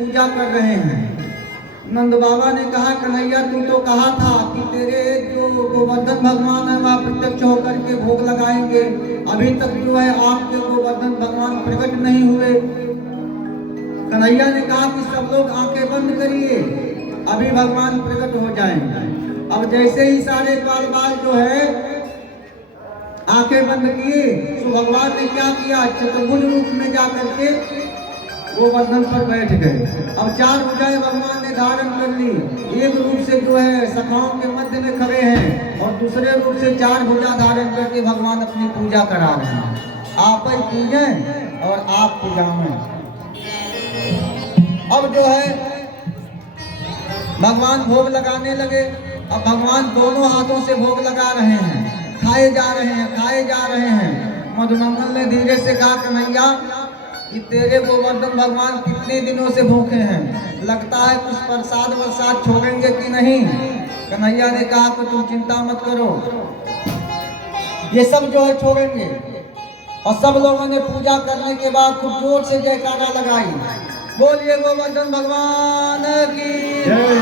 पूजा कर रहे हैं। नंद बाबा ने कहा, कन्हैया तू तो कहा था कि तेरे जो गोवर्धन भगवान है वह प्रत्यक्ष होकर के भोग लगाएंगे, अभी तक जो है आपके गोवर्धन भगवान प्रकट नहीं हुए। कन्हैया ने कहा कि सब लोग आंखें बंद करिए, अभी भगवान प्रकट हो जाएंगे। अब जैसे ही सारे बाल जो है आंखें बंद किए तो भगवान ने क्या किया, चतुर्भुज रूप में जाकर के गोवर्धन पर बैठ गए। अब चार भुजाएं भगवान ने धारण कर ली, एक रूप से जो है सखाओं के मध्य में खड़े हैं और दूसरे रूप से चार भुजा धारण करके भगवान अपनी पूजा करा रहे हैं। आप ही पूजें और आप पूजाएं। अब जो है भगवान भोग लगाने लगे। अब भगवान दोनों हाथों से भोग लगा रहे हैं, खाए जा रहे हैं, खाए जा रहे हैं। मधुमंगल ने धीरे से कहा, कन्हैया कि तेरे गोवर्धन भगवान कितने दिनों से भूखे हैं, लगता है कुछ प्रसाद वरसाद छोड़ेंगे कि नहीं। कन्हैया ने कहा कि तुम चिंता मत करो, ये सब जो है छोड़ेंगे। और सब लोगों ने पूजा करने के बाद खूब जोर से जयकारा लगाई, बोलिए गोवर्धन भगवान की जय।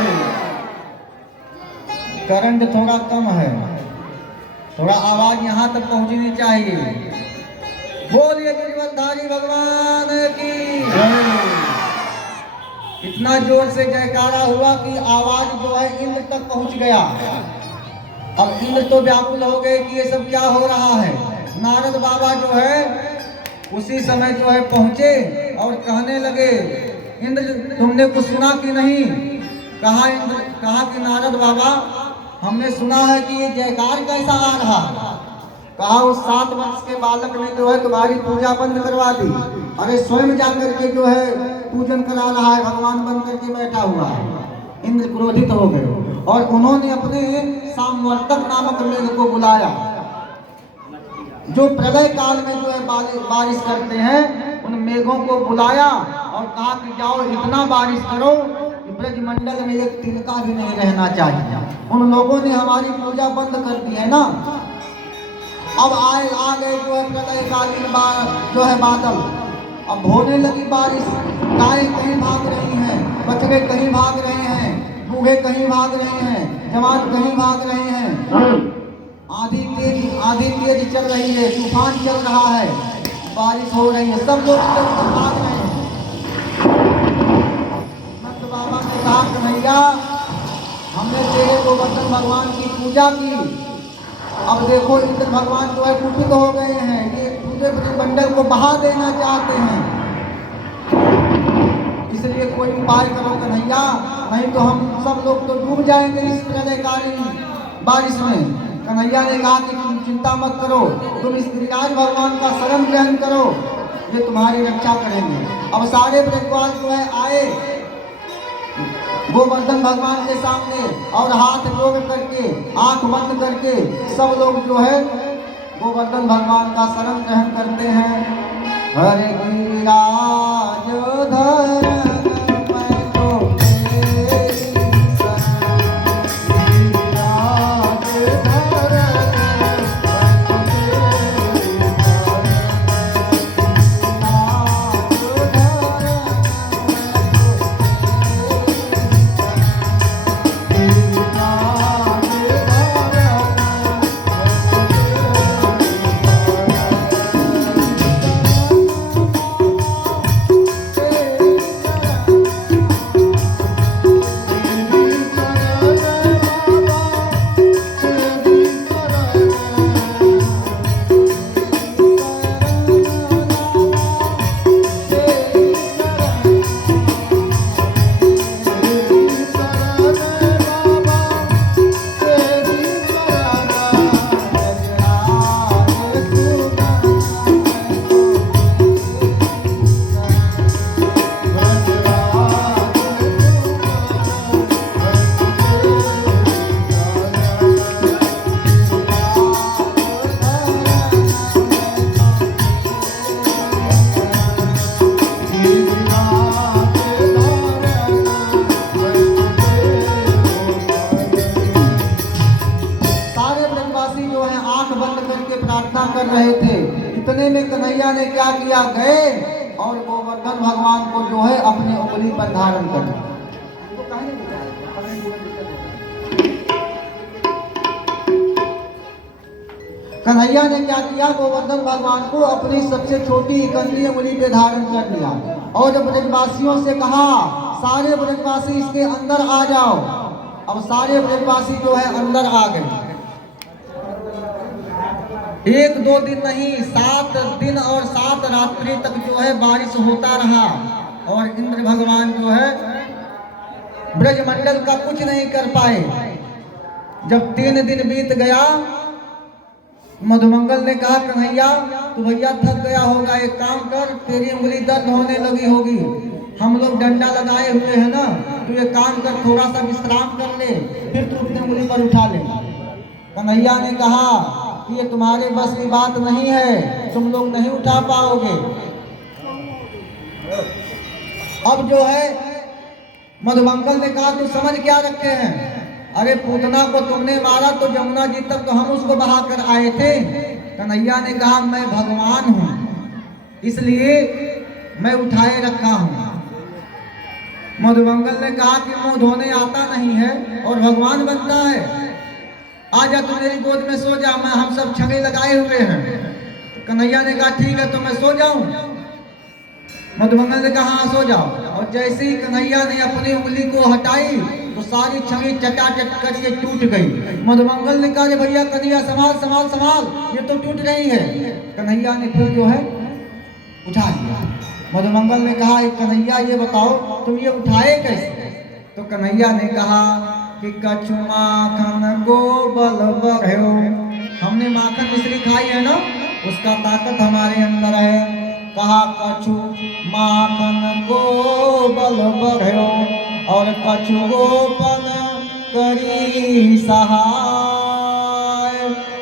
करंट थोड़ा कम है, थोड़ा आवाज यहाँ तक पहुँचनी चाहिए। बोलिए गिरिवरधारी भगवान की जय। इतना जोर से जयकारा हुआ कि आवाज जो है इंद्र तक पहुंच गया। अब इंद्र तो व्याकुल हो गए कि ये सब क्या हो रहा है। नारद बाबा जो है उसी समय जो है पहुंचे और कहने लगे, इंद्र तुमने कुछ सुना कि नहीं। कहा कि नारद बाबा हमने सुना है कि ये जयकार कैसा आ रहा है। कहा उस 7 वर्ष के बालक ने जो है तुम्हारी पूजा बंद करवा दी। अरे स्वयं जाकर के जो है पूजन करा रहा है, भगवान बन करके बैठा हुआ है। इंद्र क्रोधित हो गए और उन्होंने अपने सामवर्तक नामक मेघ को बुलाया, जो प्रलय काल में जो है बारिश करते हैं, उन मेघों को बुलाया और कहा कि जाओ इतना बारिश करो कि ब्रजमंडल में एक तिनका भी नहीं रहना चाहिए। उन लोगों ने हमारी पूजा बंद कर दी है ना। अब आ गए जो है प्रलयकालीन जो है बादल। अब होने लगी बारिश, गाय कहीं भाग रही हैं, बछड़े कहीं भाग रहे हैं, बूढ़े कहीं भाग रहे हैं, जवान कहीं भाग रहे हैं। आंधी तेज चल रही है, तूफान चल रहा है, बारिश हो रही है, सब लोग भाग रहे हैं। नंद बाबा ने कहा, कन्हैया हमने तेरे गोवर्धन भगवान की पूजा की, अब देखो इंद्र भगवान जो है कुपित हो गए हैं, ये पूरे ब्रह्मंडल को बहा देना चाहते हैं, इसलिए कोई उपाय करो कन्हैया, नहीं तो हम सब लोग तो डूब जाएंगे इस प्रलयकालीन बारिश में। कन्हैया ने कहा कि तुम चिंता मत करो, तुम इस गिरिराज भगवान का शरण ग्रहण करो, ये तुम्हारी रक्षा करेंगे। अब सारे ब्रजवाल जो है आए गोवर्धन भगवान के सामने और हाथ जोड़ करके आंख बंद करके सब लोग जो है गोवर्धन भगवान का शरण ग्रहण करते हैं। हरे गिरिराज धर रहे थे। इतने में कन्हैया ने क्या किया, गए और गोवर्धन भगवान को जो है अपने उंगली पर धारण कर लिया। कन्हैया ने क्या किया, गोवर्धन भगवान को अपनी सबसे छोटी इकंदी उंगली पे धारण कर लिया और जब ब्रजवासियों से कहा, सारे ब्रजवासी इसके अंदर आ जाओ। अब सारे ब्रजवासी जो है अंदर आ गए। 1-2 दिन नहीं, 7 दिन और 7 रात्रि तक जो है बारिश होता रहा और इंद्र भगवान जो है ब्रजमंडल का कुछ नहीं कर पाए। जब 3 दिन बीत गया, मधुमंगल ने कहा, कन्हैया तू भैया थक गया होगा, एक काम कर, तेरी उंगली दर्द होने लगी होगी, हम लोग डंडा लगाए हुए हैं ना, तू एक काम कर, थोड़ा सा विश्राम कर ले, फिर तू अपनी उंगली पर उठा ले। कन्हैया ने कहा कि ये तुम्हारे बस की बात नहीं है, तुम लोग नहीं उठा पाओगे। अब जो है मधुमंगल ने कहा, तू समझ क्या रखे हैं, अरे पूतना को तुमने मारा तो जमुना जी तक तो हम उसको बहा कर आए थे। कन्हैया ने कहा, मैं भगवान हूं, इसलिए मैं उठाए रखा हूं। मधुमंगल ने कहा कि मुंह धोने आता नहीं है और भगवान बनता है, आजा तू मेरी गोद में सो जा, मैं हम सब छगे लगाए हुए हैं। तो कन्हैया ने कहा, ठीक है तो मैं सो जाऊं। मधुमंगल ने कहा, हाँ सो जाओ। और जैसे ही कन्हैया ने अपनी उंगली को हटाई तो सारी छवि चटाचट करके टूट गई। मधुमंगल ने कहा, भैया कन्हैया संभाल संभाल संभाल, ये तो टूट रही है। कन्हैया ने फिर जो है उठा लिया। मधुमंगल ने कहा, कन्हैया ये बताओ तुम ये उठाए कैसे? तो कन्हैया ने कहा कि कछु माखन को बल बढ़ो, हमने माखन मिश्री खाई है ना, उसका ताकत हमारे अंदर है। कहा कछु माखन को बल बढ़ो और कछु गोपन करी सहाय।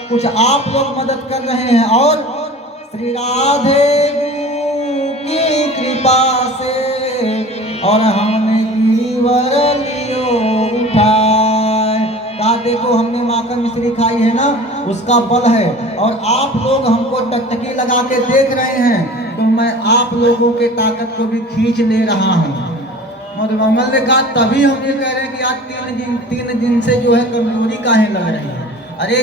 कुछ आप लोग मदद कर रहे हैं और श्री राधे की कृपा से और हमने गिरिवर लियो उठाए। कहा देखो हमने माखन मिश्री खाई है ना, उसका बल है, और आप लोग हमको टकटकी लगा के देख रहे हैं तो मैं आप लोगों के ताकत को भी खींच ले रहा हूँ। मधुमंगल ने कहा, तभी हम ये कह रहे हैं कि आज 3 दिन से जो है कमजोरी काहे लग रही है। अरे